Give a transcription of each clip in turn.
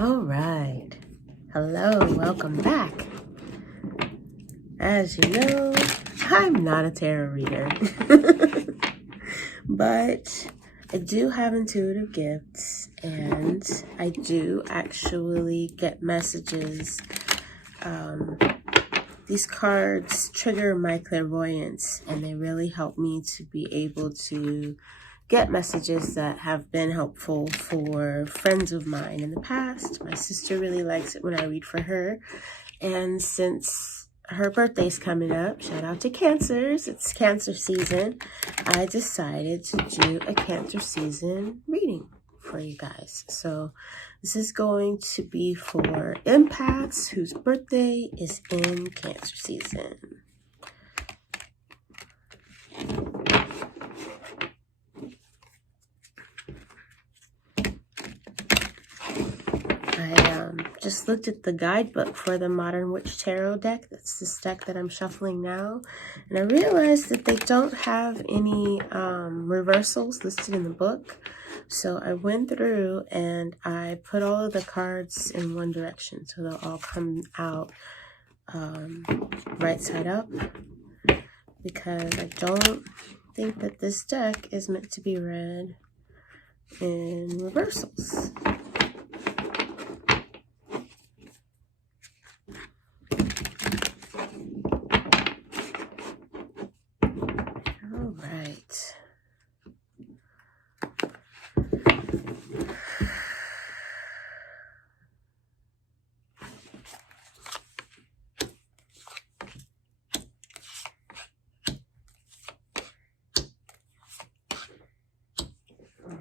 All right. Hello, welcome back. As you know, I'm not a tarot reader, but I do have intuitive gifts, and I do actually get messages. These cards trigger my clairvoyance, and they really help me to be able to get messages that have been helpful for friends of mine in the past. My sister really likes it when I read for her. And since her birthday's coming up, shout out to Cancers, it's Cancer season, I decided to do a Cancer season reading for you guys. So this is going to be for empaths whose birthday is in Cancer season. I just looked at the guidebook for the Modern Witch Tarot deck. That's this deck that I'm shuffling now. And I realized that they don't have any reversals listed in the book. So I went through and I put all of the cards in one direction. So they'll all come out right side up. Because I don't think that this deck is meant to be read in reversals.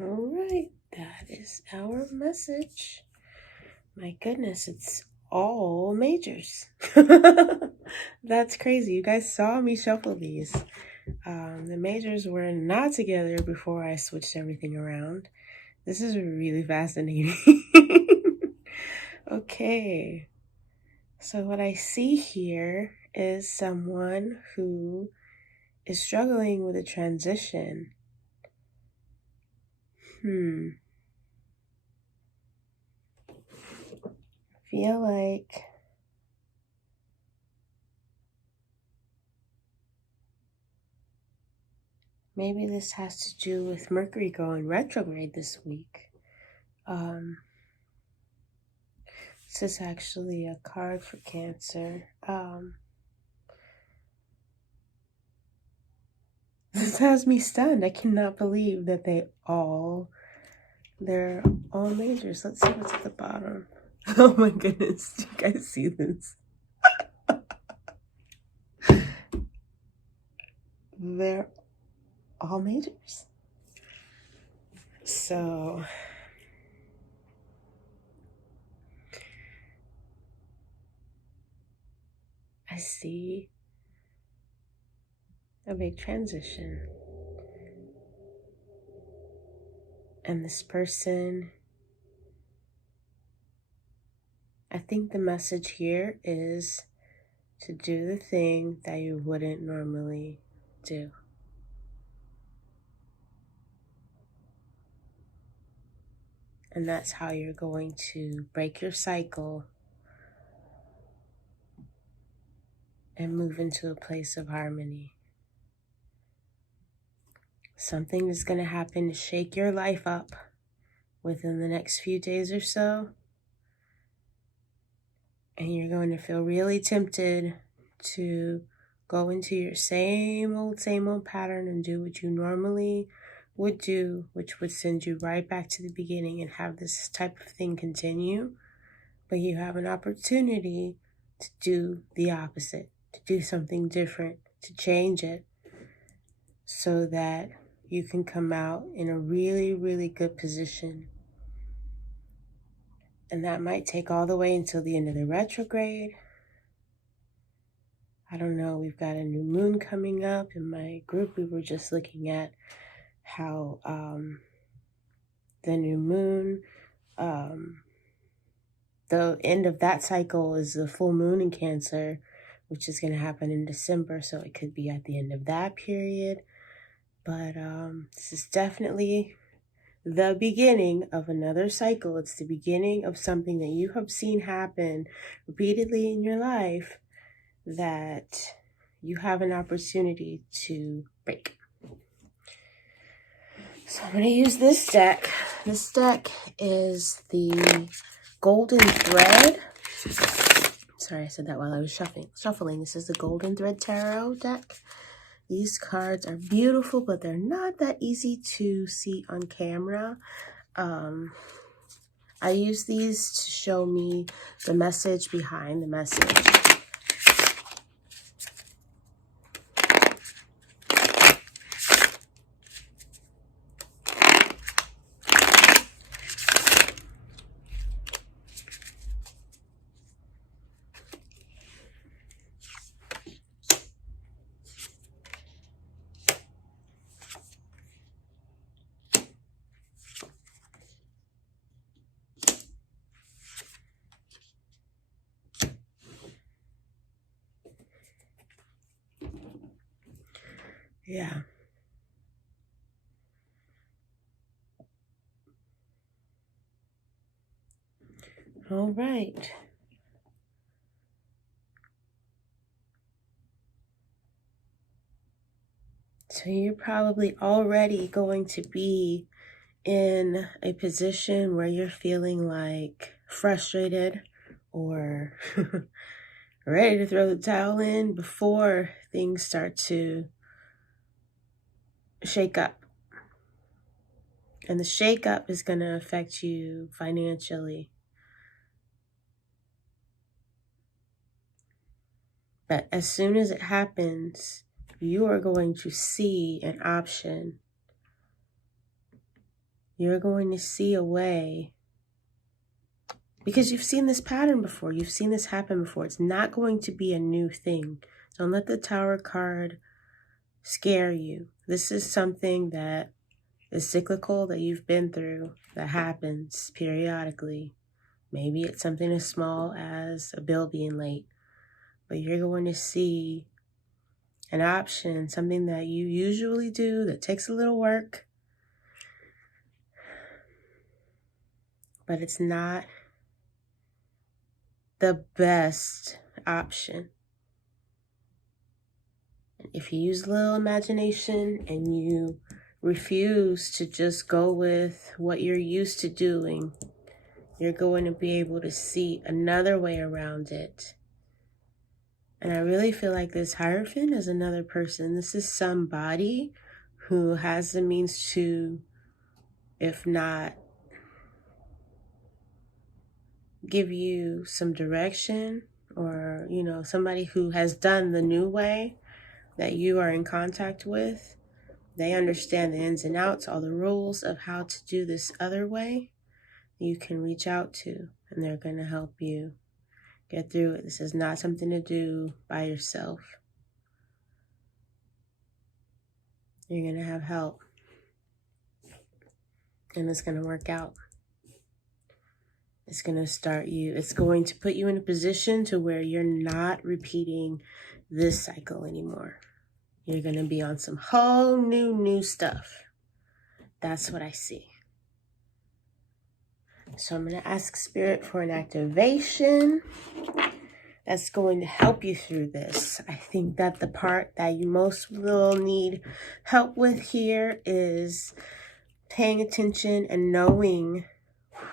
All right, that is our message. My goodness, it's all majors. That's crazy. You guys saw me shuffle these. The majors were not together before I switched everything around. This is really fascinating. Okay, so what I see here is someone who is struggling with a transition. Feel like maybe this has to do with Mercury going retrograde this week. This is actually a card for Cancer. This has me stunned. I cannot believe that they're all majors. Let's see what's at the bottom. Oh my goodness, do you guys see this? They're all majors. So I see a big transition. And this person, I think the message here is to do the thing that you wouldn't normally do. And that's how you're going to break your cycle and move into a place of harmony. Something is going to happen to shake your life up within the next few days or so. And you're going to feel really tempted to go into your same old pattern and do what you normally would do, which would send you right back to the beginning and have this type of thing continue. But you have an opportunity to do the opposite, to do something different, to change it so that you can come out in a really, really good position. And that might take all the way until the end of the retrograde. I don't know, we've got a new moon coming up. In my group, we were just looking at how the new moon, the end of that cycle is the full moon in Cancer, which is going to happen in December. So it could be at the end of that period. But this is definitely the beginning of another cycle. It's the beginning of something that you have seen happen repeatedly in your life that you have an opportunity to break. So I'm going to use this deck. This deck is the Golden Thread. Sorry, I said that while I was shuffling. This is the Golden Thread Tarot deck. These cards are beautiful, but they're not that easy to see on camera. I use these to show me the message behind the message. Yeah. All right. So you're probably already going to be in a position where you're feeling like frustrated or ready to throw the towel in before things start to shake up. And the shake up is going to affect you financially. But as soon as it happens, you are going to see an option. You're going to see a way. Because you've seen this pattern before. You've seen this happen before. It's not going to be a new thing. Don't let the Tower card scare you. This is something that is cyclical, that you've been through, that happens periodically. Maybe it's something as small as a bill being late. But you're going to see an option, something that you usually do that takes a little work. But it's not the best option. If you use a little imagination and you refuse to just go with what you're used to doing, you're going to be able to see another way around it. And I really feel like this Hierophant is another person. This is somebody who has the means to, if not give you some direction, or, you know, somebody who has done the new way that you are in contact with. They understand the ins and outs, all the rules of how to do this other way. You can reach out to, and they're going to help you get through it. This is not something to do by yourself. You're going to have help, and it's going to work out. It's going to put you in a position to where you're not repeating this cycle anymore. You're going to be on some whole new stuff. That's what I see. So I'm going to ask Spirit for an activation that's going to help you through this. I think that the part that you most will need help with here is paying attention and knowing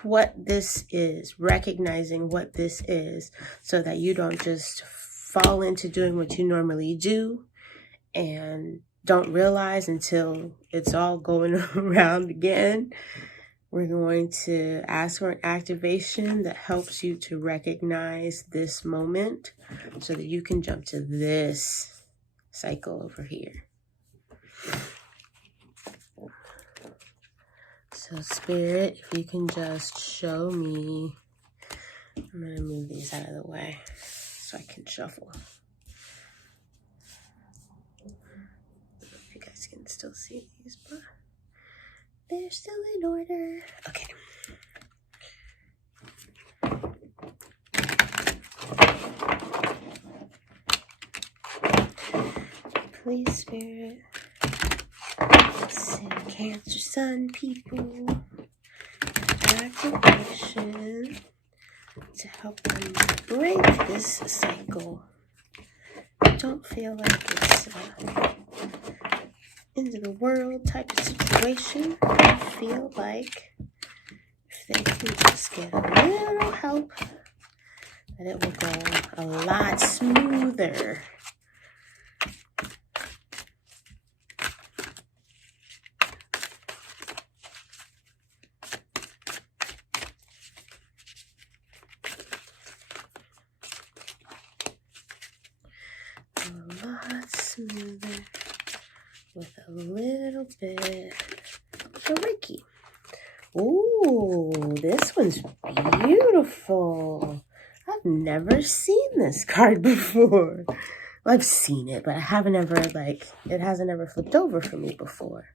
what this is, recognizing what this is, so that you don't just fall into doing what you normally do and don't realize until it's all going around again. We're going to ask for an activation that helps you to recognize this moment so that you can jump to this cycle over here. So Spirit, if you can just show me, I'm going to move these out of the way so I can shuffle. I don't know if you guys can still see these, but they're still in order. Okay. Please, Spirit. Listen, Cancer Sun people, activation to help them break this cycle. Don't feel like it's end of the world type of situation. I feel like if they can just get a little help, that it will go a lot smoother. A lot smoother with a little bit of Reiki. Ooh, this one's beautiful. I've never seen this card before. Well, I've seen it, but I haven't ever, it hasn't ever flipped over for me before.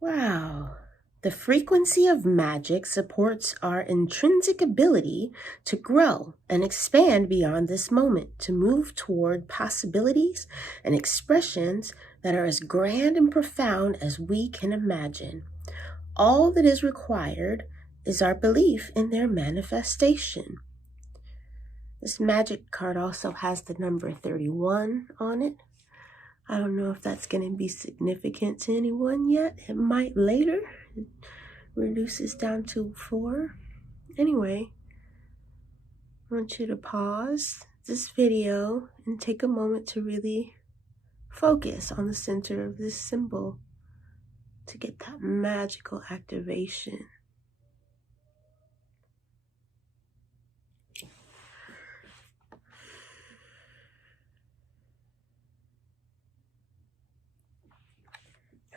Wow. The frequency of magic supports our intrinsic ability to grow and expand beyond this moment, to move toward possibilities and expressions that are as grand and profound as we can imagine. All that is required is our belief in their manifestation. This magic card also has the number 31 on it. I don't know if that's going to be significant to anyone yet. It might later. It reduces down to 4. Anyway, I want you to pause this video and take a moment to really focus on the center of this symbol to get that magical activation.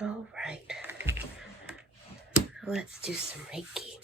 All right, let's do some Reiki.